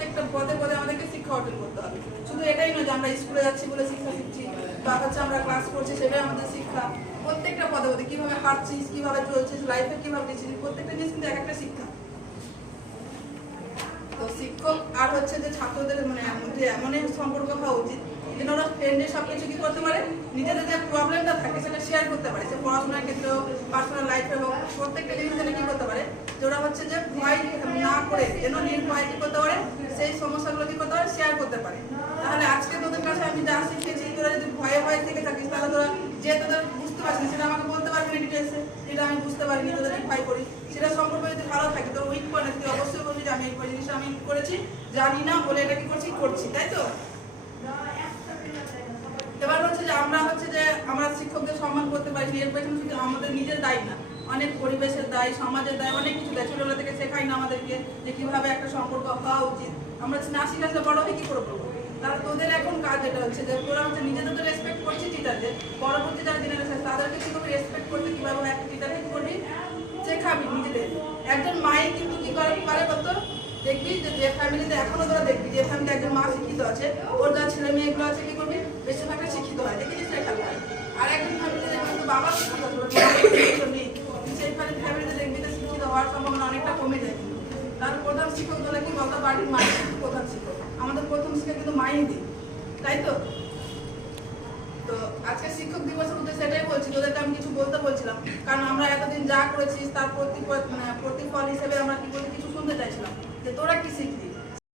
প্রত্যেকটা পদে পদে আমাদেরকে শিক্ষা অর্জন করতে হবে। শুধু এটাই নয় যে আমরা স্কুলে যাচ্ছি বলে শিক্ষা শিখছি, বা হচ্ছে আমরা ক্লাস করছি, সেটাই আমাদের শিক্ষা। প্রত্যেকটা পদে পদে কীভাবে হাঁটছিস, কীভাবে চলছিস লাইফে কীভাবে গেছিস প্রত্যেকটা জিনিস কিন্তু এক একটা শিক্ষা। তো শিক্ষক আর হচ্ছে যে ছাত্রদের মানে মধ্যে এমনই সম্পর্ক হওয়া উচিত, যেন ওরা ফ্রেন্ডের সব কিছু কি করতে পারে, নিজেদের যে প্রবলেমটা থাকে সেটা শেয়ার করতে পারে, সে পড়াশোনার ক্ষেত্রে পার্সোনাল লাইফে হোক, প্রত্যেকটা জিনিস যেন কি করতে পারে যে ওরা হচ্ছে যে ভয় না করে যেন নির্ভয় কি করতে পারে, সেই সমস্যাগুলো কি করতে পারে শেয়ার করতে পারে। তাহলে আজকে তোদের কাছে আমি যা শিখেছি তোরা যদি ভয়ে ভয়ে থেকে থাকিস, তাহলে তোরা যে তোদের বুঝতে পারছিস, সেটা আমাকে বলতে পারবি না ডিটেলসে যেটা আমি বুঝতে পারিনি, তোদের ভয় করি। সেটা সম্পর্কে যদি ভালো থাকে, তোর উইক পয়েন্ট তুই অবশ্যই বলবি যে আমি এই জিনিসটা আমি করেছি, জানি না, বলে এটা কি করছি করছি, তাই তো? এবার হচ্ছে যে আমরা হচ্ছে যে আমরা শিক্ষকদের সম্মান করতে পারি এর পেছনে শুধু আমাদের নিজের দায়ী না। অনেক পরিবেশের দায়, সমাজের দায়, অনেক কিছু দায়। ছোটবেলা থেকে শেখাই না আমাদেরকে যে কীভাবে একটা সম্পর্ক হওয়া উচিত। আমরা না শিখাতে বড় হয়ে কি করে করব তাহলে তোদের এখন কাজ যেটা হচ্ছে যে তোরা হচ্ছে নিজেদের তো রেসপেক্ট করছিস টিচারদের পরবর্তী যারা জেনারেশন তাদেরকে কি করবি রেসপেক্ট করতে কীভাবে একটা টিচারকে কি করবি? শেখাবি নিজেদের। একজন মায়ের কিন্তু কি করে? পারে কত দেখবি যে যে ফ্যামিলিতে এখনও তোরা দেখবি, যে ফ্যামিলি একজন মা শিক্ষিত আছে, ওর যা ছেলে মেয়েগুলো আছে কি করবি? বেশিরভাগটা শিক্ষিত হয়। দেখেছিস খেলা আর একজন ফ্যামিলিতে বাবা শিক্ষিত নেই সেই ফ্যামিলিতে দেখবি যে শিক্ষিত হওয়ার সম্ভাবনা অনেকটা কমে যায়। তার প্রধান শিক্ষক দলে কি গত বাড়ির মায়ের প্রধান শিক্ষক। আমাদের প্রথম শিক্ষক কিন্তু মাই দিই তাই তো? তো আজকে শিক্ষক দিবসের উদ্দেশ্যে সেটাই বলছি, তোদেরকে আমি কিছু বলতে বলছিলাম। কারণ আমরা এতদিন যা করেছি, তার মানে প্রতিফল হিসেবে